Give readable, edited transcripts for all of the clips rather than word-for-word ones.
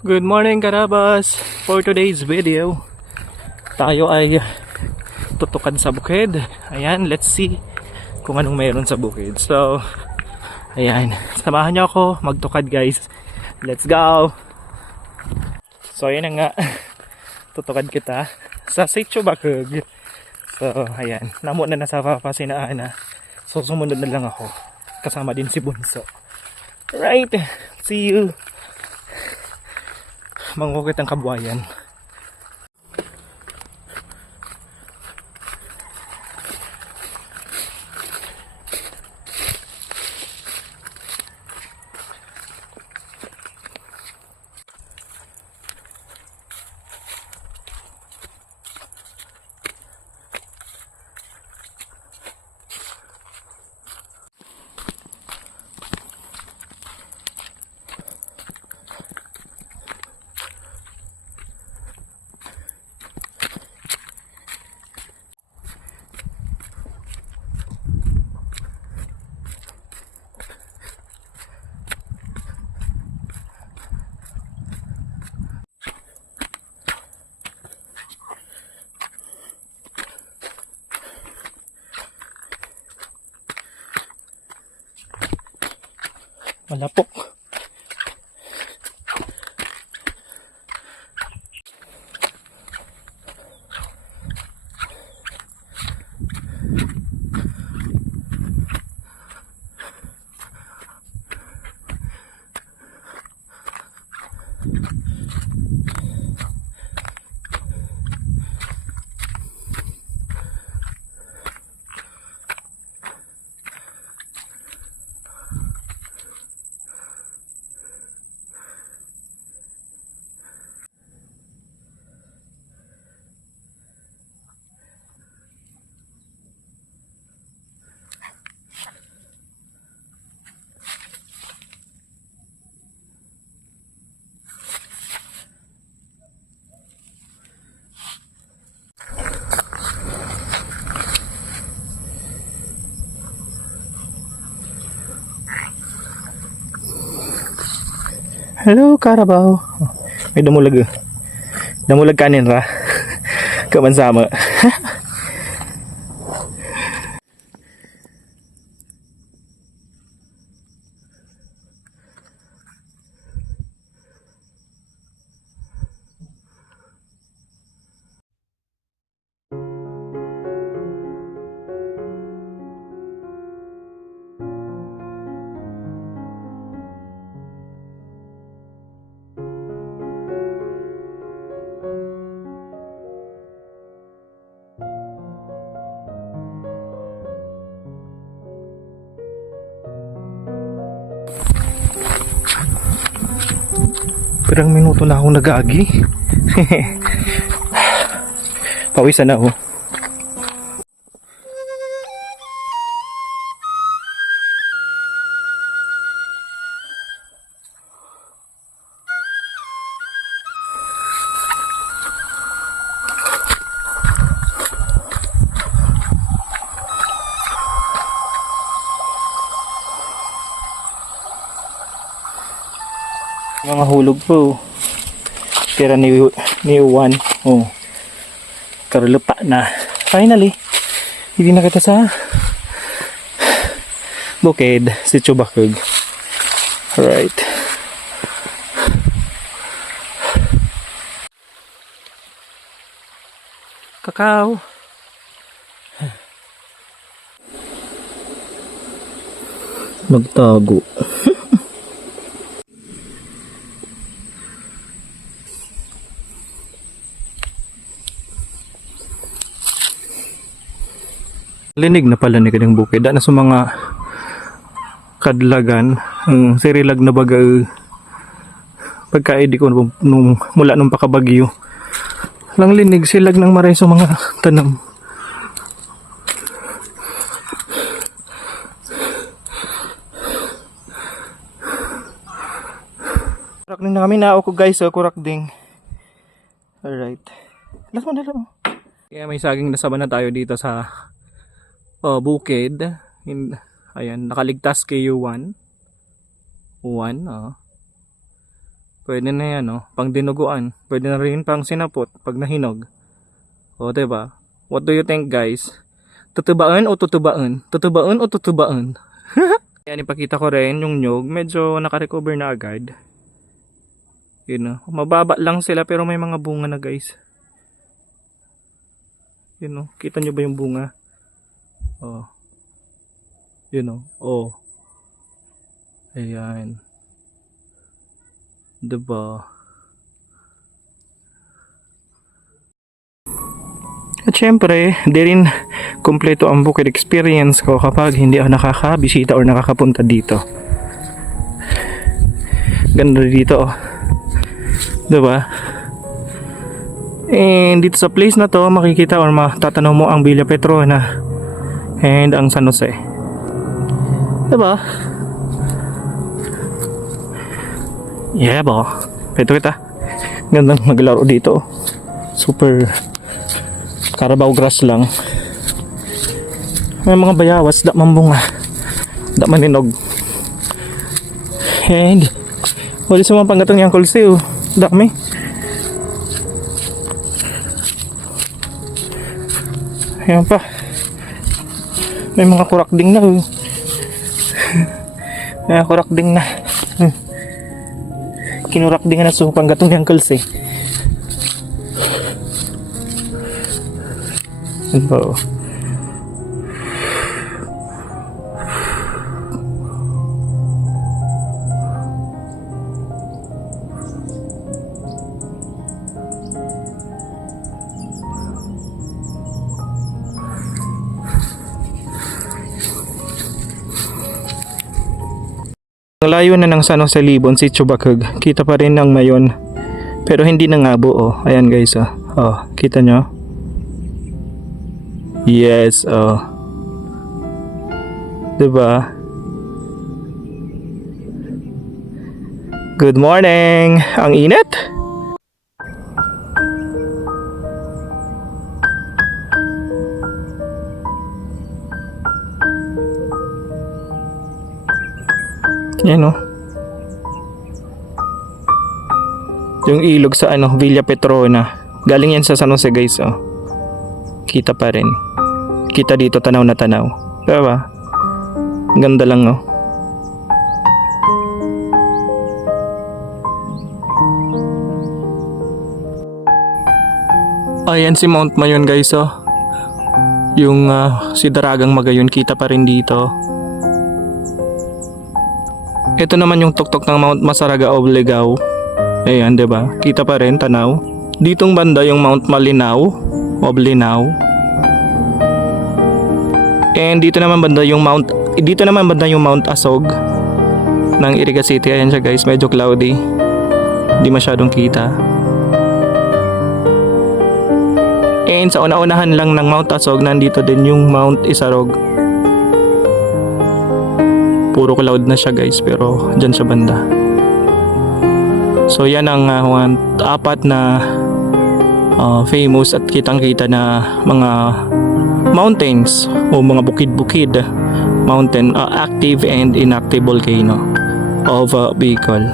Good morning Karabas! For today's video, tayo ay tutukad sa bukid. Ayan, let's see kung anong mayroon sa bukid. So, ayan, samahan niyo ako magtukad guys. Let's go! So, ayan na nga, tutukad kita sa Sitio Bakug. So, ayan, namo na nasa papasinaan na. So, sumunod na lang ako. Kasama din si Bunso. Right, see you! Mangukit ang kabuhayan. Malapok. Hello, Carabao. May dumulag. Dumulag kanin ra. Kaman sama. Pirang minuto na akong nag-agi. Pawisan na ako. Mga hulog po. Tira ni Juan. Oh. Karulupa na. Finally, hindi na kita sa bukid, Sitio Bakug. Alright. Kakao. Nagtago. Linig na pala ni kanyang bukid. Na sa mga kadlagan, ang sirilag na baga pagkaidi ko mula nung pakabagyo. Lang linig silag ng maray sa mga tanam. Kurak din na kami na ako guys, kurak ding. Alright. Alas mo. Kaya may saging nasaba na tayo dito sa bukid. Ayan, nakaligtas kay U1. Pwede na yan, no? Pang dinuguan. Pwede na rin pang sinapot pag nahinog. O, diba? What do you think, guys? Tutubaan o tutubaan? Tutubaan o tutubaan? Yan, ipakita ko rin yung nyug. Medyo nakarecover na agad. Yun, no? Mababa lang sila pero may mga bunga na, guys. Yun, no? Kita nyo ba yung bunga? Oh. Yun, no? Oh. Ayan. Diba? At syempre, di rin kompleto ang bukid experience ko kapag hindi ako nakakabisita or nakakapunta dito. Ganda dito, oh. Diba? And dito sa place na to, makikita or matatanaw mo ang Villa Petrona and ang San Jose. Diba? Yeah, ba? Pwede kita. Gandang maglaro dito. Super Carabao grass lang. May mga bayawas, da mambunga. Da maninog. And wala sa mga panggatong yung kulsiw. Dami. Ayan pa. May mga kurakding na. May kurakding na. Kinurakding na sa panggatong yung kulsiw. Ayan pa, oh. Ang layo na ng San Jose Libon, si Chubakag. Kita pa rin ng mayon. Pero hindi na nga buo. Ayan guys, oh. Oh, kita nyo? Yes, oh. Diba? Good morning! Ang init! Yan, oh. Yung ilog sa Villa Petrona. Galing yan sa San Jose, guys, oh. Kita pa rin. Kita dito tanaw na tanaw. Diba? Ganda lang, oh. Ayan si Mount Mayon, guys, oh. Yung si Daragang Magayon, kita pa rin dito. Ito naman yung tuktok ng Mount Masaraga Obligao. Ayan, diba? Kita pa rin, tanaw. Ditong banda yung Mount Malinaw, Oblinaw. And dito naman banda yung Mount Asog ng Iriga City. Ayan siya, guys, medyo cloudy. Di masyadong kita. And sa una-unahan lang ng Mount Asog, nandito din yung Mount Isarog. Puro cloud na siya, guys, pero dyan siya banda. So yan ang apat na famous at kitang-kita na mga mountains o mga bukid-bukid mountain, active and inactive volcano of Bicol.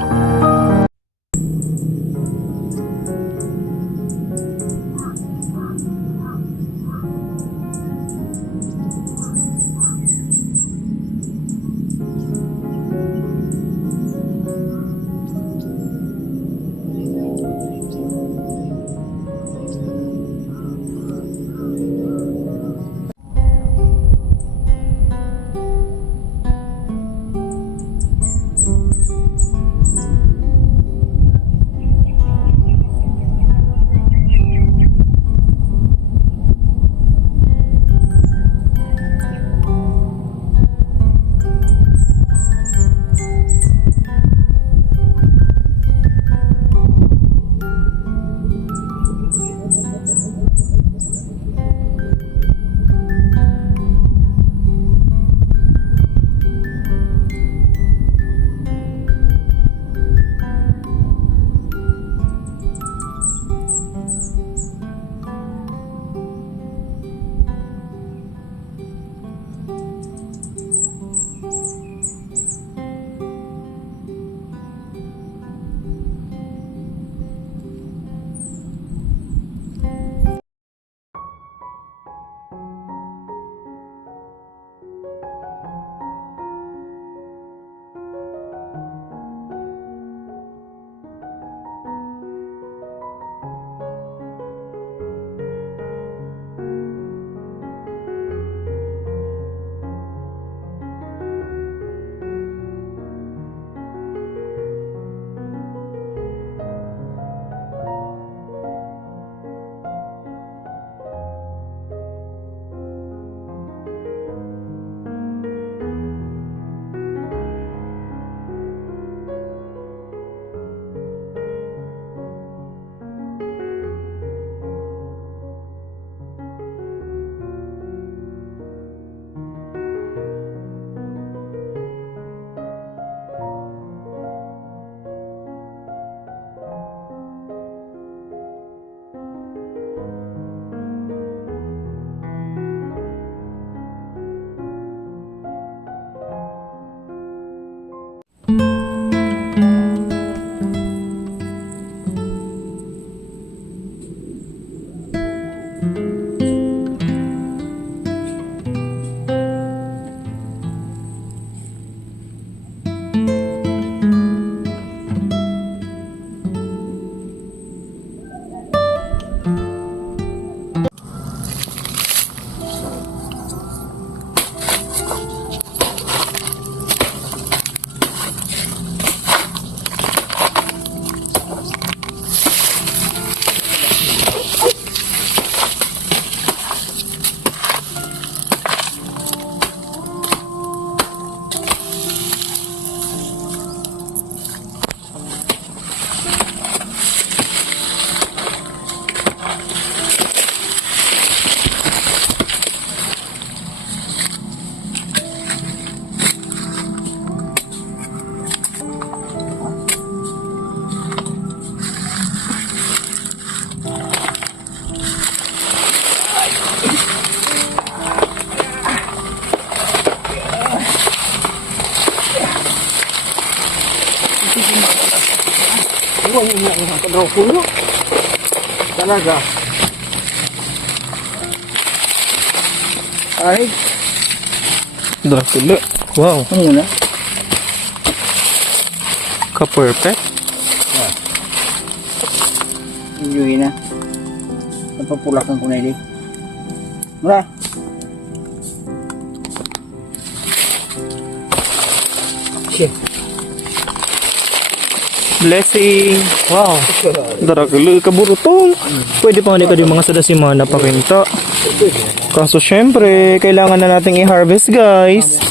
Ang kadraw pulo. Talaga. Ay, Dracula. Wow. ano na? Ka-perfect. Enjoy na. Napapulakan ko na ini. Mura. Shit. Blessing. Wow. Dracula. Kaburutong. Pwede pa ka yung mga sadasimana pakinta. Kaso syempre, kailangan na nating i-harvest guys.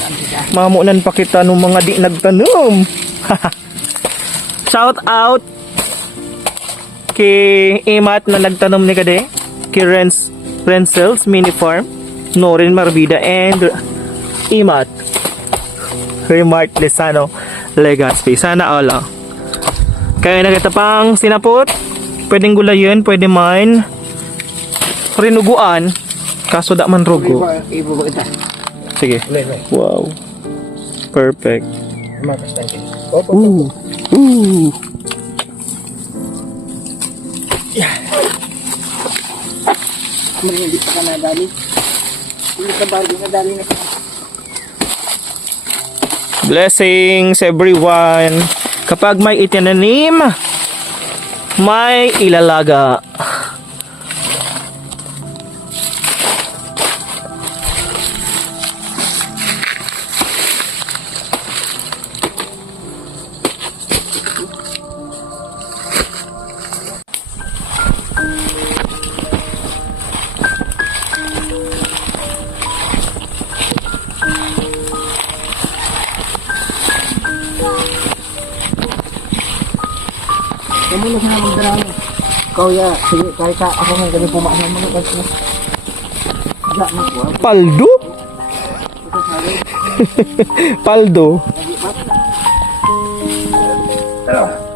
Mamunan pa kita ng mga di nagtanom. Shout out kay Imat na nagtanom ni Kade, kay Renzels Mini Farm, Norin Marbida, and Imat Remart Lesano Legazpi. Sana all. Kaya na kita pang sinapot, pwedeng gulayin, pwede man rinuguan, kaso da man rugo. Ibo ba kita? Sige. Wow. Perfect. Makastan ka. Ooh. Ooh. Hindi pa ka nadali. Hindi ka ba nadali na ka? Blessings everyone. Kapag may itinanim, may ilalaga. Kamulo ka na magdarano. Ikaw ya, sige, kahit ka ako nga gabi pumaan ng mga kasi. Diyan na ko. Paldo? Paldo. Yeah.